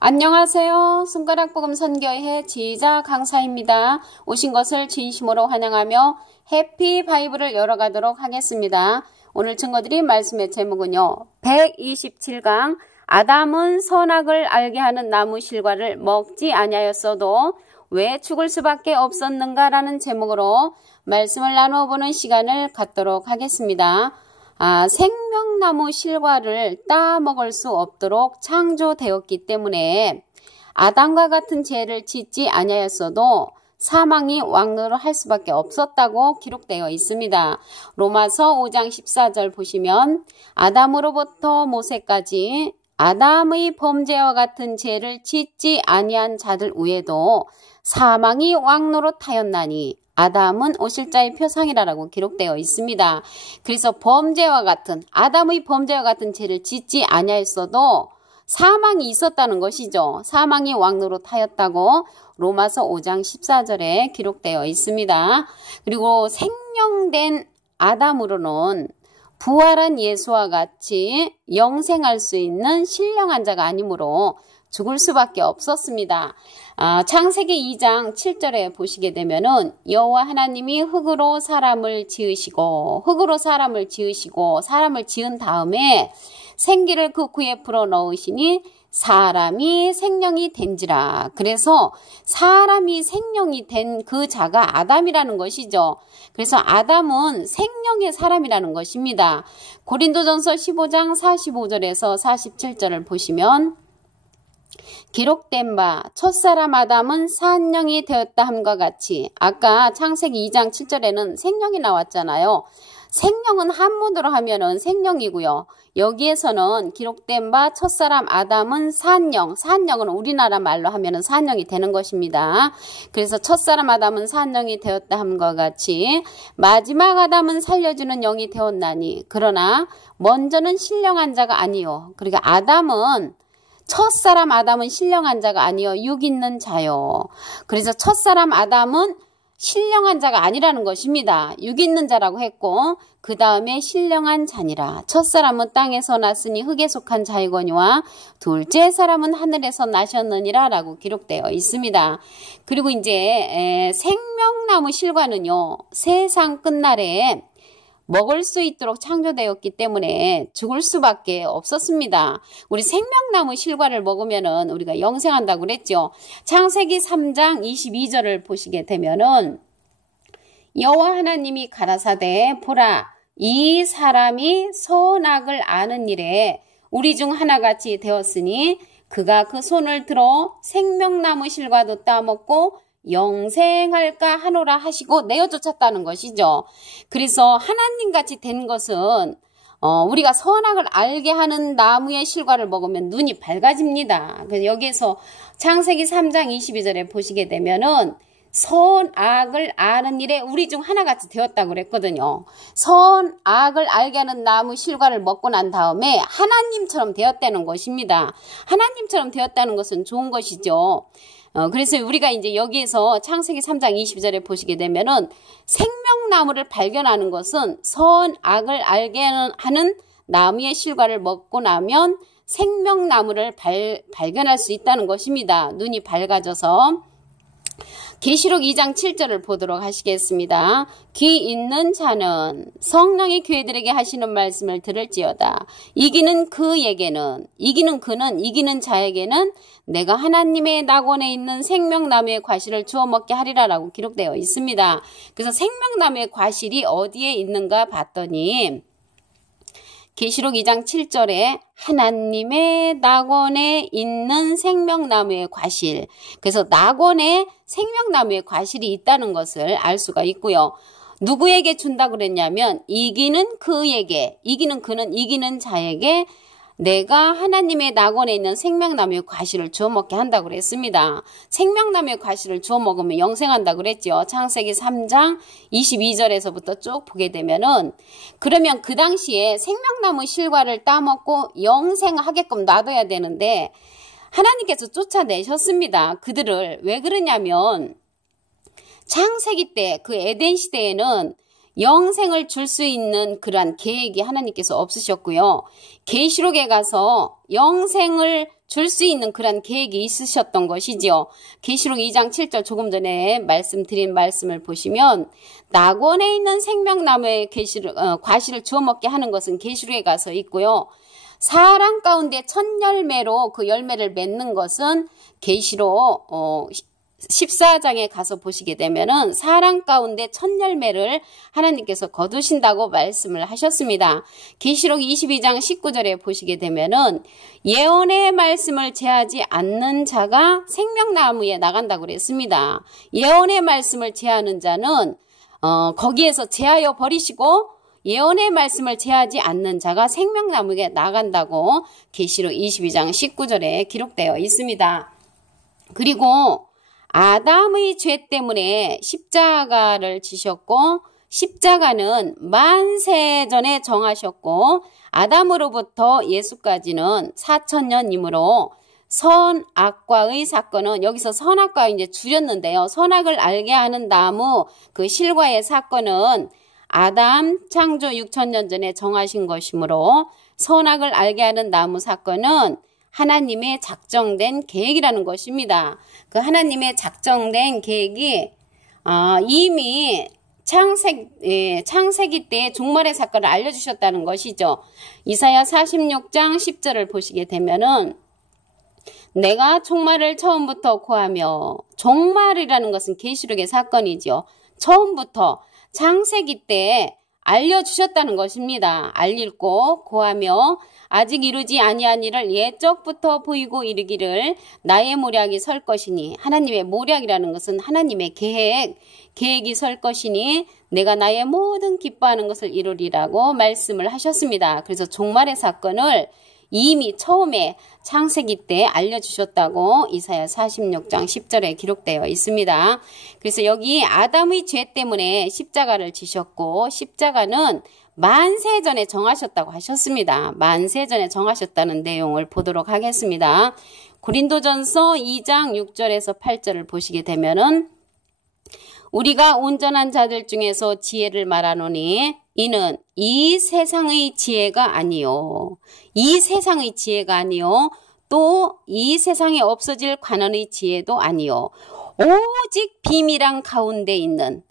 안녕하세요. 손가락복음 선교회 지휘자 강사입니다. 오신 것을 진심으로 환영하며 해피 바이블을 열어가도록 하겠습니다. 오늘 증거드린 말씀의 제목은요. 127강 아담은 선악을 알게 하는 나무 실과를 먹지 아니하였어도 왜 죽을 수밖에 없었는가 라는 제목으로 말씀을 나누어보는 시간을 갖도록 하겠습니다. 생명나무 실과를 따먹을 수 없도록 창조되었기 때문에 아담과 같은 죄를 짓지 아니하였어도 사망이 왕노를 수밖에 없었다고 기록되어 있습니다. 로마서 5장 14절 보시면 아담으로부터 모세까지 아담의 범죄와 같은 죄를 짓지 아니한 자들 외에도 사망이 왕노릇하였나니 아담은 오실 자의 표상이라고 기록되어 있습니다. 그래서 범죄와 같은 아담의 범죄와 같은 죄를 짓지 아니하였어도 사망이 있었다는 것이죠. 사망이 왕노릇하였다고 로마서 5장 14절에 기록되어 있습니다. 그리고 생명된 아담으로는 부활한 예수와 같이 영생할 수 있는 신령한 자가 아니므로 죽을 수밖에 없었습니다. 창세기 2장 7절에 보시게 되면은 여호와 하나님이 흙으로 사람을 지으시고 사람을 지은 다음에 생기를 그 구에 불어넣으시니 사람이 생명이 된지라. 그래서 사람이 생명이 된 그 자가 아담이라는 것이죠. 그래서 아담은 생명의 사람이라는 것입니다. 고린도전서 15장 45절에서 47절을 보시면 기록된 바 첫사람 아담은 산영이 되었다 함과 같이 아까 창세기 2장 7절에는 생명이 나왔잖아요. 생명은 한문으로 하면은 생명이고요. 여기에서는 기록된 바 첫사람 아담은 산영은 우리나라 말로 하면은 산영이 되는 것입니다. 그래서 첫사람 아담은 산영이 되었다 함과 같이 마지막 아담은 살려주는 영이 되었나니 그러나 먼저는 신령한 자가 아니요. 그러니까 첫사람 아담은 신령한 자가 아니요 육 있는 자요. 그래서 첫사람 아담은 신령한 자가 아니라는 것입니다. 육 있는 자라고 했고 그 다음에 신령한 자니라. 첫사람은 땅에서 났으니 흙에 속한 자이거니와 둘째 사람은 하늘에서 나셨느니라 라고 기록되어 있습니다. 그리고 이제 생명나무 실과는요. 세상 끝날에 먹을 수 있도록 창조되었기 때문에 죽을 수밖에 없었습니다. 우리 생명나무 실과를 먹으면은 우리가 영생한다고 그랬죠. 창세기 3장 22절을 보시게 되면은 여호와 하나님이 가라사대 보라 이 사람이 선악을 아는 일에 우리 중 하나같이 되었으니 그가 그 손을 들어 생명나무 실과도 따먹고 영생할까 하노라 하시고 내어 쫓았다는 것이죠. 그래서 하나님같이 된 것은 우리가 선악을 알게 하는 나무의 실과를 먹으면 눈이 밝아집니다. 그래서 여기에서 창세기 3장 22절에 보시게 되면은 선악을 아는 일에 우리 중 하나같이 되었다고 그랬거든요. 선악을 알게 하는 나무 실과를 먹고 난 다음에 하나님처럼 되었다는 것입니다. 하나님처럼 되었다는 것은 좋은 것이죠. 그래서 우리가 이제 여기에서 창세기 3장 22절에 보시게 되면은 생명나무를 발견하는 것은 선악을 알게 하는 나무의 실과를 먹고 나면 생명나무를 발견할 수 있다는 것입니다. 눈이 밝아져서. 계시록 2장 7절을 보도록 하시겠습니다. 귀 있는 자는 성령이 교회들에게 하시는 말씀을 들을지어다. 이기는 자에게는 내가 하나님의 낙원에 있는 생명나무의 과실을 주워 먹게 하리라라고 기록되어 있습니다. 그래서 생명나무의 과실이 어디에 있는가 봤더니 계시록 2장 7절에 하나님의 낙원에 있는 생명나무의 과실. 그래서 낙원에 생명나무의 과실이 있다는 것을 알 수가 있고요. 누구에게 준다고 그랬냐면 이기는 자에게 내가 하나님의 낙원에 있는 생명나무의 과실을 주워 먹게 한다고 그랬습니다. 생명나무의 과실을 주워 먹으면 영생한다고 그랬죠. 창세기 3장 22절에서부터 쭉 보게 되면은 그러면 그 당시에 생명나무 실과를 따먹고 영생하게끔 놔둬야 되는데 하나님께서 쫓아내셨습니다. 그들을. 왜 그러냐면 창세기 때 그 에덴 시대에는 영생을 줄 수 있는 그러한 계획이 하나님께서 없으셨고요. 계시록에 가서 영생을 줄 수 있는 그런 계획이 있으셨던 것이지요. 계시록 2장 7절 조금 전에 말씀드린 말씀을 보시면 낙원에 있는 생명나무의 과실을 주워 먹게 하는 것은 계시록에 가서 있고요. 사람 가운데 첫 열매로 그 열매를 맺는 것은 계시록 14장에 가서 보시게 되면은 사람 가운데 첫 열매를 하나님께서 거두신다고 말씀을 하셨습니다. 계시록 22장 19절에 보시게 되면은 예언의 말씀을 제하지 않는 자가 생명나무에 나간다고 그랬습니다. 예언의 말씀을 제하는 자는 거기에서 제하여 버리시고 예언의 말씀을 제하지 않는 자가 생명나무에 나간다고 계시록 22장 19절에 기록되어 있습니다. 그리고 아담의 죄 때문에 십자가를 지셨고 십자가는 만세 전에 정하셨고 아담으로부터 예수까지는 4000년이므로 선악과의 사건은 여기서 선악과 이제 줄였는데요. 선악을 알게 하는 나무 그 실과의 사건은 아담 창조 6000년 전에 정하신 것이므로 선악을 알게 하는 나무 사건은 하나님의 작정된 계획이라는 것입니다. 그 하나님의 작정된 계획이 이미 창세기 때 종말의 사건을 알려주셨다는 것이죠. 이사야 46장 10절을 보시게 되면은 내가 종말을 처음부터 고하며 종말이라는 것은 계시록의 사건이죠. 처음부터 창세기 때 알려주셨다는 것입니다. 알릴고 고하며 아직 이루지 아니한 일을 옛적부터 보이고 이르기를 나의 모략이 설 것이니 하나님의 모략이라는 것은 하나님의 계획이 설 것이니 내가 나의 모든 기뻐하는 것을 이루리라고 말씀을 하셨습니다. 그래서 종말의 사건을 이미 처음에 창세기 때 알려주셨다고 이사야 46장 10절에 기록되어 있습니다. 그래서 여기 아담의 죄 때문에 십자가를 지셨고 십자가는 만세 전에 정하셨다고 하셨습니다. 만세 전에 정하셨다는 내용을 보도록 하겠습니다. 고린도전서 2장 6절에서 8절을 보시게 되면은 우리가 온전한 자들 중에서 지혜를 말하노니 이는 이 세상의 지혜가 아니요. 이 세상의 지혜가 아니요. 또 이 세상에 없어질 관원의 지혜도 아니요. 오직 비밀한 가운데 있는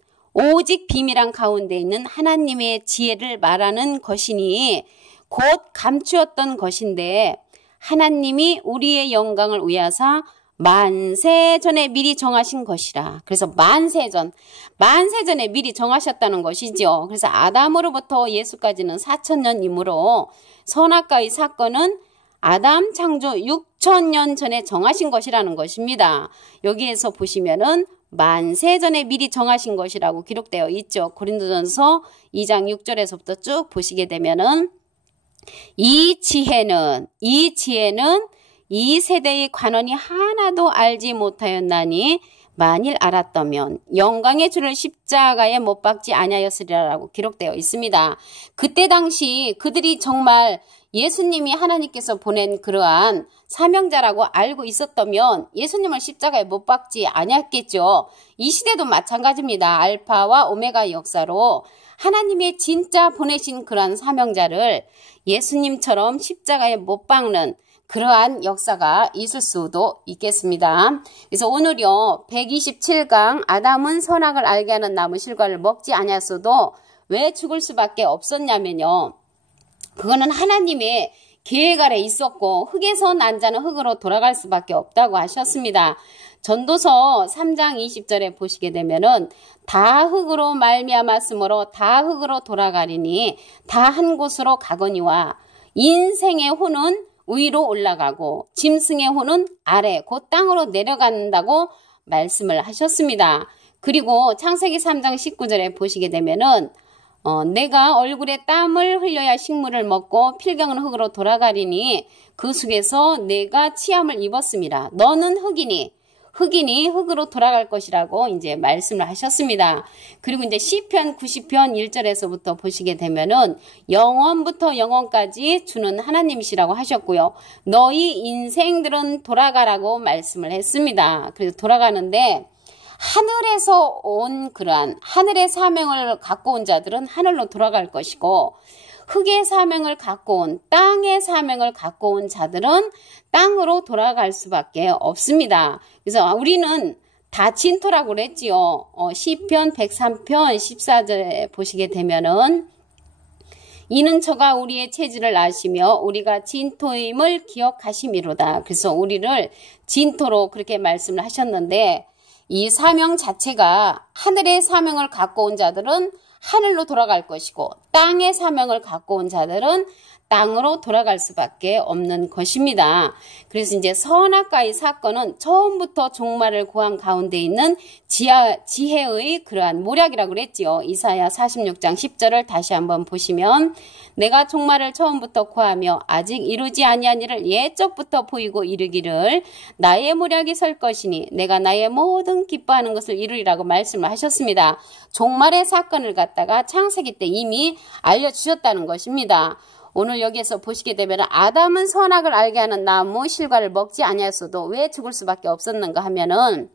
하나님의 지혜를 말하는 것이니 곧 감추었던 것인데 하나님이 우리의 영광을 위하사 만세 전에 미리 정하신 것이라. 그래서 만세 전에 미리 정하셨다는 것이죠. 그래서 아담으로부터 예수까지는 4000년이므로 선악과의 사건은 아담 창조 6000년 전에 정하신 것이라는 것입니다. 여기에서 보시면은 만세 전에 미리 정하신 것이라고 기록되어 있죠. 고린도전서 2장 6절에서부터 쭉 보시게 되면은 이 지혜는 이 세대의 관원이 하나도 알지 못하였나니 만일 알았다면 영광의 주를 십자가에 못 박지 아니하였으리라고 기록되어 있습니다. 그때 당시 그들이 정말 예수님이 하나님께서 보낸 그러한 사명자라고 알고 있었다면 예수님을 십자가에 못 박지 아니했겠죠. 이 시대도 마찬가지입니다. 알파와 오메가 역사로 하나님의 진짜 보내신 그러한 사명자를 예수님처럼 십자가에 못 박는 그러한 역사가 있을 수도 있겠습니다. 그래서 오늘요 127강 아담은 선악을 알게 하는 나무 실과를 먹지 아니었어도 왜 죽을 수밖에 없었냐면요. 그거는 하나님의 계획 아래 있었고 흙에서 난 자는 흙으로 돌아갈 수밖에 없다고 하셨습니다. 전도서 3장 20절에 보시게 되면은 다 흙으로 말미암았으므로 다 흙으로 돌아가리니 다 한 곳으로 가거니와 인생의 혼은 위로 올라가고 짐승의 혼은 아래 곧 땅으로 내려간다고 말씀을 하셨습니다. 그리고 창세기 3장 19절에 보시게 되면은 내가 얼굴에 땀을 흘려야 식물을 먹고 필경은 흙으로 돌아가리니 그 속에서 내가 치함을 입었습니다. 너는 흙이니 흙으로 돌아갈 것이라고 이제 말씀을 하셨습니다. 그리고 이제 시편 90편 1절에서부터 보시게 되면은 영원부터 영원까지 주는 하나님이시라고 하셨고요. 너희 인생들은 돌아가라고 말씀을 했습니다. 그래서 돌아가는데 하늘에서 온 그러한 하늘의 사명을 갖고 온 자들은 하늘로 돌아갈 것이고 흙의 사명을 갖고 온, 땅의 사명을 갖고 온 자들은 땅으로 돌아갈 수밖에 없습니다. 그래서 우리는 다 진토라고 그랬지요. 시편 103편 14절에 보시게 되면은 이는 저가 우리의 체질을 아시며 우리가 진토임을 기억하심이로다. 그래서 우리를 진토로 그렇게 말씀을 하셨는데 이 사명 자체가 하늘의 사명을 갖고 온 자들은 하늘로 돌아갈 것이고 땅의 사명을 갖고 온 자들은 땅으로 돌아갈 수밖에 없는 것입니다. 그래서 이제 선악과의 사건은 처음부터 종말을 구한 가운데 있는 지혜의 그러한 모략이라고 그랬지요. 이사야 46장 10절을 다시 한번 보시면 내가 종말을 처음부터 구하며 아직 이루지 아니한 일을 예적부터 보이고 이르기를 나의 모략이 설 것이니 내가 나의 모든 기뻐하는 것을 이루리라고 말씀을 하셨습니다. 종말의 사건을 갖다가 창세기 때 이미 알려주셨다는 것입니다. 오늘 여기에서 보시게 되면 아담은 선악을 알게 하는 나무 실과를 먹지 아니하였어도 왜 죽을 수밖에 없었는가 하면은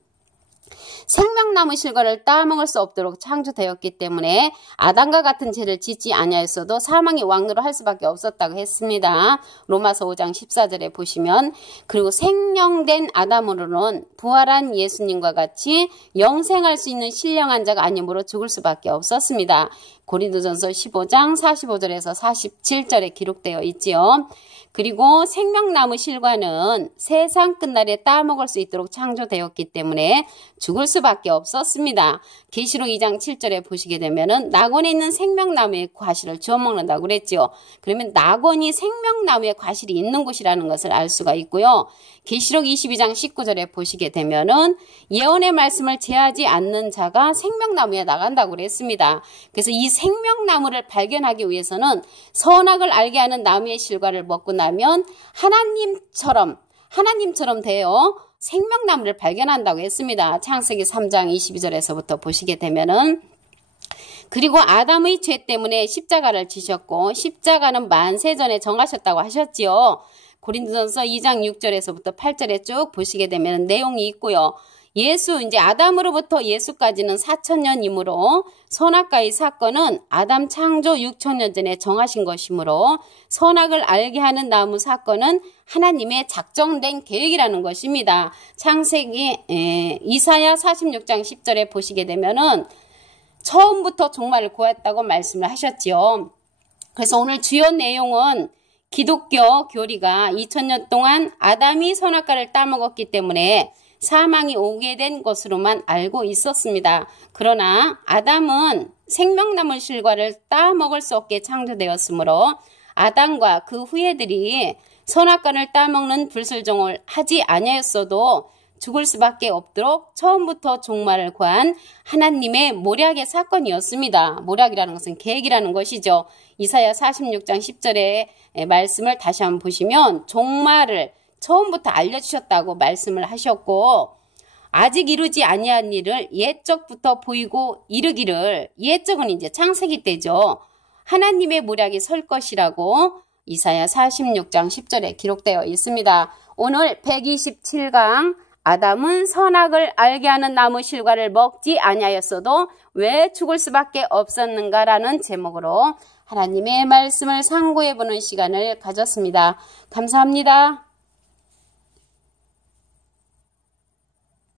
생명나무 실과를 따먹을 수 없도록 창조되었기 때문에 아담과 같은 죄를 짓지 아니하였어도 사망이 왕노로 할 수밖에 없었다고 했습니다. 로마서 5장 14절에 보시면 그리고 생명된 아담으로는 부활한 예수님과 같이 영생할 수 있는 신령한 자가 아니므로 죽을 수밖에 없었습니다. 고린도전서 15장 45절에서 47절에 기록되어 있지요. 그리고 생명나무 실과는 세상 끝날에 따먹을 수 있도록 창조되었기 때문에 죽을 수밖에 없었습니다. 계시록 2장 7절에 보시게 되면은 낙원에 있는 생명나무의 과실을 주워 먹는다고 그랬죠. 그러면 낙원이 생명나무의 과실이 있는 곳이라는 것을 알 수가 있고요. 계시록 22장 19절에 보시게 되면은 예언의 말씀을 제하지 않는 자가 생명나무에 나간다고 그랬습니다. 그래서 이 생명나무를 발견하기 위해서는 선악을 알게 하는 나무의 실과를 먹고 나면 하나님처럼 되어 생명나무를 발견한다고 했습니다. 창세기 3장 22절에서부터 보시게 되면은 그리고 아담의 죄 때문에 십자가를 지셨고 십자가는 만세전에 정하셨다고 하셨지요. 고린도전서 2장 6절에서부터 8절에 쭉 보시게 되면 내용이 있고요. 이제 아담으로부터 예수까지는 4,000년이므로 선악과의 사건은 아담 창조 6,000년 전에 정하신 것이므로 선악을 알게 하는 나무 사건은 하나님의 작정된 계획이라는 것입니다. 창세기 이사야 46장 10절에 보시게 되면은 처음부터 종말을 구했다고 말씀을 하셨지요. 그래서 오늘 주요 내용은 기독교 교리가 2000년 동안 아담이 선악과를 따먹었기 때문에 사망이 오게 된 것으로만 알고 있었습니다. 그러나 아담은 생명나무 실과를 따먹을 수 없게 창조되었으므로 아담과 그 후예들이 선악과를 따먹는 불순종을 하지 아니하였어도 죽을 수밖에 없도록 처음부터 종말을 구한 하나님의 모략의 사건이었습니다. 모략이라는 것은 계획이라는 것이죠. 이사야 46장 10절의 말씀을 다시 한번 보시면 종말을 처음부터 알려주셨다고 말씀을 하셨고 아직 이루지 아니한 일을 예적부터 보이고 이르기를 예적은 이제 창세기 때죠. 하나님의 모략이 설 것이라고 이사야 46장 10절에 기록되어 있습니다. 오늘 127강 아담은 선악을 알게 하는 나무 실과를 먹지 아니하였어도 왜 죽을 수밖에 없었는가라는 제목으로 하나님의 말씀을 상고해보는 시간을 가졌습니다. 감사합니다.